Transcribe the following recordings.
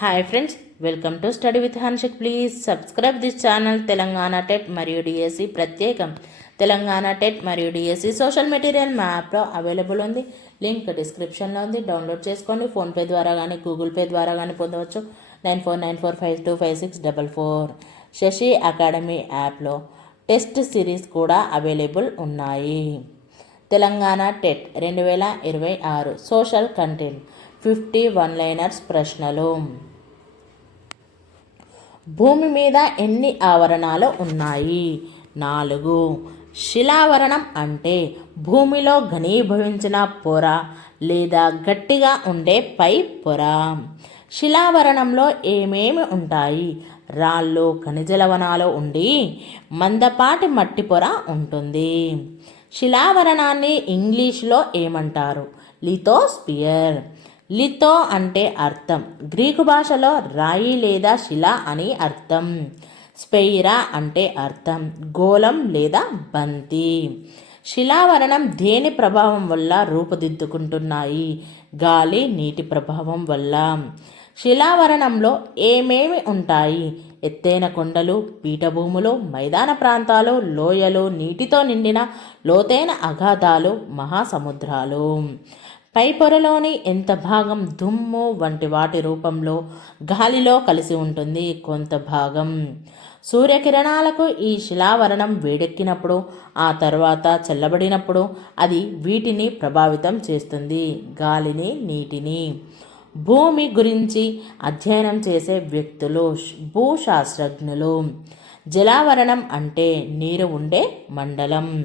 Hi friends welcome to study with Hanshik please subscribe this channel Telangana TET మరియు DSC ప్రత్యేకం. Telangana TET మరియు DSC social material మా యాప్లో available ఉంది. Link డిస్క్రిప్షన్లో ఉంది. డౌన్లోడ్ చేసుకోండి. ఫోన్పే ద్వారా కానీ గూగుల్ పే ద్వారా కానీ పొందవచ్చు. Nine four nine four five two five six double four Shashi academy యాప్లో టెస్ట్ సిరీస్ కూడా అవైలబుల్ ఉన్నాయి. తెలంగాణ టెట్ రెండు వేల ఇరవై ఆరు social content fifty one liners ప్రశ్నలు. భూమి మీద ఎన్ని ఆవరణాలు ఉన్నాయి? నాలుగు. శిలావరణం అంటే భూమిలో ఘనీభవించిన పొర లేదా గట్టిగా ఉండే పై పొర. శిలావరణంలో ఏమేమి ఉంటాయి? రాళ్ళు ఖనిజ లవణాలు ఉండి మందపాటి మట్టి పొర ఉంటుంది. శిలావరణాన్ని ఇంగ్లీష్లో ఏమంటారు? లిథోస్పియర్. లితో అంటే అర్థం. గ్రీకు భాషలో రాయి లేదా శిల అని అర్థం. స్పెయిరా అంటే అర్థం. గోళం లేదా బంతి. శిలావరణం దేని ప్రభావం వల్ల రూపుదిద్దుకుంటున్నాయి? గాలి నీటి ప్రభావం వల్ల. శిలావరణంలో ఏమేమి ఉంటాయి? ఎత్తైన కొండలు పీఠభూములు మైదాన ప్రాంతాలు లోయలు నీటితో నిండిన లోతైన అగాధాలు మహాసముద్రాలు. పై పొరలోని ఎంత భాగం దుమ్ము వంటి వాటి రూపంలో గాలిలో కలిసి ఉంటుంది కొంత భాగం. సూర్యకిరణాలకు ఈ శిలావరణం వేడెక్కినప్పుడు ఆ తర్వాత చల్లబడినప్పుడు అది వీటిని ప్రభావితం చేస్తుంది గాలిని నీటిని. భూమి గురించి అధ్యయనం చేసే వ్యక్తులు భూశాస్త్రజ్ఞులు. జలావరణం అంటే నీరు ఉండే మండలం.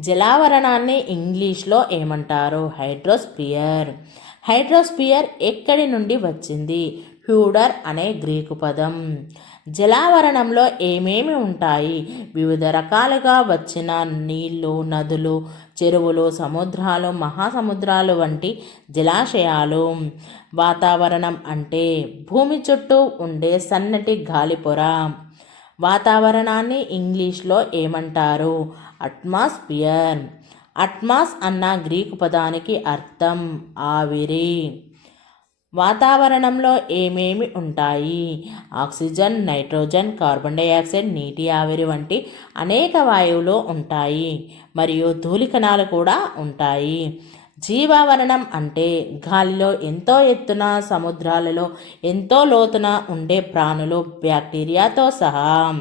జలావరణాన్ని ఇంగ్లీష్లో ఏమంటారు? హైడ్రోస్పియర్. హైడ్రోస్పియర్ ఎక్కడి నుండి వచ్చింది? హ్యూడర్ అనే గ్రీకు పదం. జలావరణంలో ఏమేమి ఉంటాయి? వివిధ రకాలుగా వచ్చిన నీళ్ళు నదులు చెరువులు సముద్రాలు మహాసముద్రాలు వంటి జలాశయాలు. వాతావరణం అంటే భూమి చుట్టూ ఉండే సన్నటి గాలిపొర. వాతావరణాన్ని ఇంగ్లీష్లో ఏమంటారు? అట్మాస్ఫియర్. అట్మాస్ అన్న గ్రీకు పదానికి అర్థం ఆవిరి. వాతావరణంలో ఏమేమి ఉంటాయి? ఆక్సిజన్ నైట్రోజన్ కార్బన్ డైఆక్సైడ్ నీటి ఆవిరి వంటి అనేక వాయువులు ఉంటాయి. మరియు ధూళికణాలు కూడా ఉంటాయి. జీవావరణం అంటే గాలిలో ఎంతో ఎత్తున సముద్రాలలో ఎంతో లోతున ఉండే ప్రాణులు బ్యాక్టీరియాతో సహా.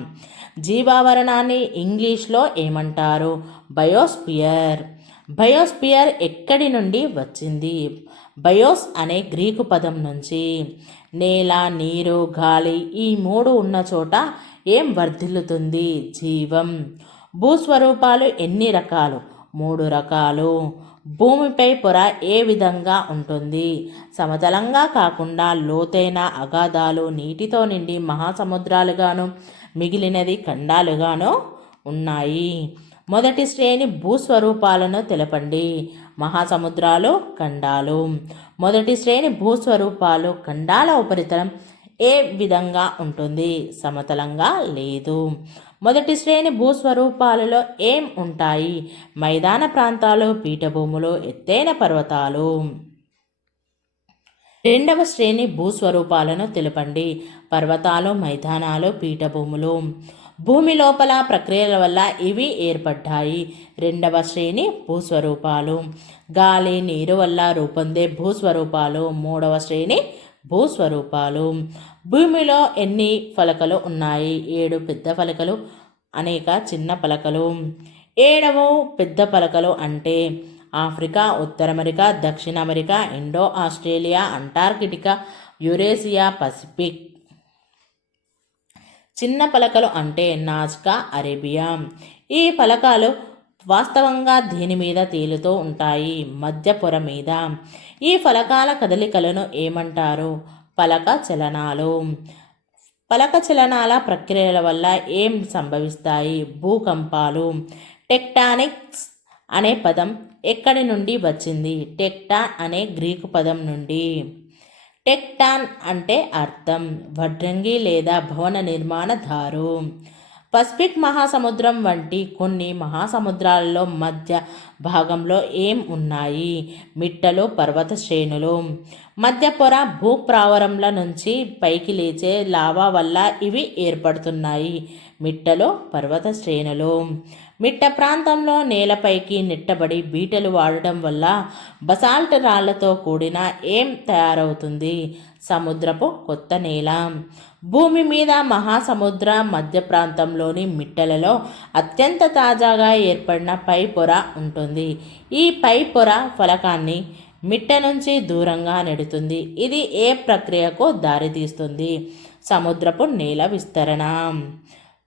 జీవావరణాన్ని ఇంగ్లీష్లో ఏమంటారు? బయోస్పియర్. బయోస్పియర్ ఎక్కడి నుండి వచ్చింది? బయోస్ అనే గ్రీకు పదం నుంచి. నేల నీరు గాలి ఈ మూడు ఉన్న చోట ఏం వర్ధిల్లుతుంది? జీవం. భూస్వరూపాలు ఎన్ని రకాలు? మూడు రకాలు. భూమిపై పొర ఏ విధంగా ఉంటుంది? సమతలంగా కాకుండా లోతైన అగాధాలు నీటితో నిండి మహాసముద్రాలుగాను మిగిలినది ఖండాలుగాను ఉన్నాయి. మొదటి శ్రేణి భూస్వరూపాలను తెలపండి. మహాసముద్రాలు ఖండాలు. మొదటి శ్రేణి భూస్వరూపాలు ఖండాల ఉపరితలం ఏ విధంగా ఉంటుంది? సమతలంగా లేదు. మొదటి శ్రేణి భూస్వరూపాలలో ఏం ఉంటాయి? మైదాన ప్రాంతాలు పీఠభూములు ఎత్తైన పర్వతాలు. రెండవ శ్రేణి భూస్వరూపాలను తెలపండి. పర్వతాలు మైదానాలు పీఠభూములు. భూమి లోపల ప్రక్రియల వల్ల ఇవి ఏర్పడ్డాయి. రెండవ శ్రేణి భూస్వరూపాలు. గాలి నీరు వల్ల రూపొందే భూస్వరూపాలు. మూడవ శ్రేణి భూస్వరూపాలు. భూమిలో ఎన్ని ఫలకలు ఉన్నాయి? ఏడు పెద్ద ఫలకలు అనేక చిన్న పలకలు ఏడవ పెద్ద పలకలు అంటే ఆఫ్రికా ఉత్తర అమెరికా దక్షిణ America Indo Australia Antarctica Eurasia Pacific. చిన్న పలకలు అంటే నాజ్కా అరేబియా. ఈ పలకాలు వాస్తవంగా దేని మీద తేలుతూ ఉంటాయి. మధ్య పొర మీద. ఈ ఫలకాల కదలికలను ఏమంటారు? పలక చలనాలు. పలక చలనాల ప్రక్రియల వల్ల ఏం సంభవిస్తాయి? భూకంపాలు. టెక్టానిక్స్ అనే పదం ఎక్కడి నుండి వచ్చింది? టెక్టాన్ అనే గ్రీకు పదం నుండి. టెక్టాన్ అంటే అర్థం. వడ్రంగి లేదా భవన నిర్మాణదారు పసిఫిక్ మహాసముద్రం వంటి కొన్ని మహాసముద్రాలలో మధ్య భాగంలో ఏం ఉన్నాయి? మిట్టలు పర్వత శ్రేణులు. మధ్య పొర భూప్రావరంల నుంచి పైకి లేచే లావా వల్ల ఇవి ఏర్పడుతున్నాయి. మిట్టలు పర్వత శ్రేణులు. మిట్ట ప్రాంతంలో నేలపైకి నెట్టబడి బీటలు వాడడం వల్ల బసాల్ట్ రాళ్ళతో కూడిన ఏం తయారవుతుంది? సముద్రపు కొత్త నేల. భూమి మీద మహాసముద్ర మధ్య ప్రాంతంలోని మిట్టలలో అత్యంత తాజాగా ఏర్పడిన పై పొర ఉంటుంది. ఈ పై పొర ఫలకాన్ని మిట్ట నుంచి దూరంగా నెడుతుంది. ఇది ఏ ప్రక్రియకు దారితీస్తుంది? సముద్రపు నేల విస్తరణ.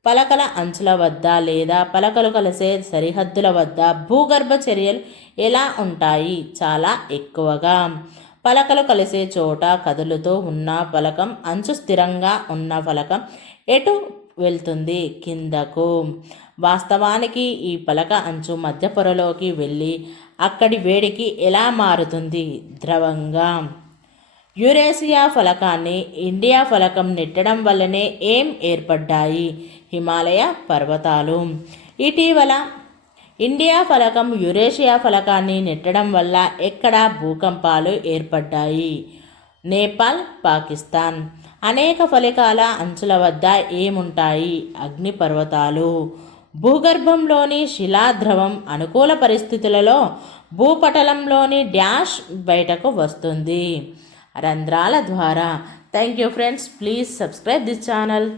పలకల అంచుల వద్ద లేదా పలకలు కలిసే సరిహద్దుల వద్ద భూగర్భ చర్యలు ఎలా ఉంటాయి? చాలా ఎక్కువగా. పలకలు కలిసే చోట కదులుతూ ఉన్న ఫలకం అంచు స్థిరంగా ఉన్న ఫలకం ఎటు వెళ్తుంది? కిందకు. వాస్తవానికి ఈ పలక అంచు మధ్య పొరలోకి వెళ్ళి అక్కడి వేడికి ఎలా మారుతుంది? ద్రవంగా. యురేసియా ఫలకాన్ని ఇండియా ఫలకం నెట్టడం వల్లనే ఏం ఏర్పడ్డాయి? హిమాలయ పర్వతాలు. ఇటీవల ఇండియా ఫలకం యురేషియా ఫలకాన్ని నెట్టడం వల్ల ఎక్కడ భూకంపాలు ఏర్పడ్డాయి. నేపాల్ పాకిస్తాన్ అనేక ఫలికాల అంచుల వద్ద ఏముంటాయి? అగ్నిపర్వతాలు. భూగర్భంలోని శిలాద్రవం అనుకూల పరిస్థితులలో భూపటలంలోని డ్యాష్ బయటకు వస్తుంది. రంధ్రాల ద్వారా. Thank you friends. Please subscribe this channel.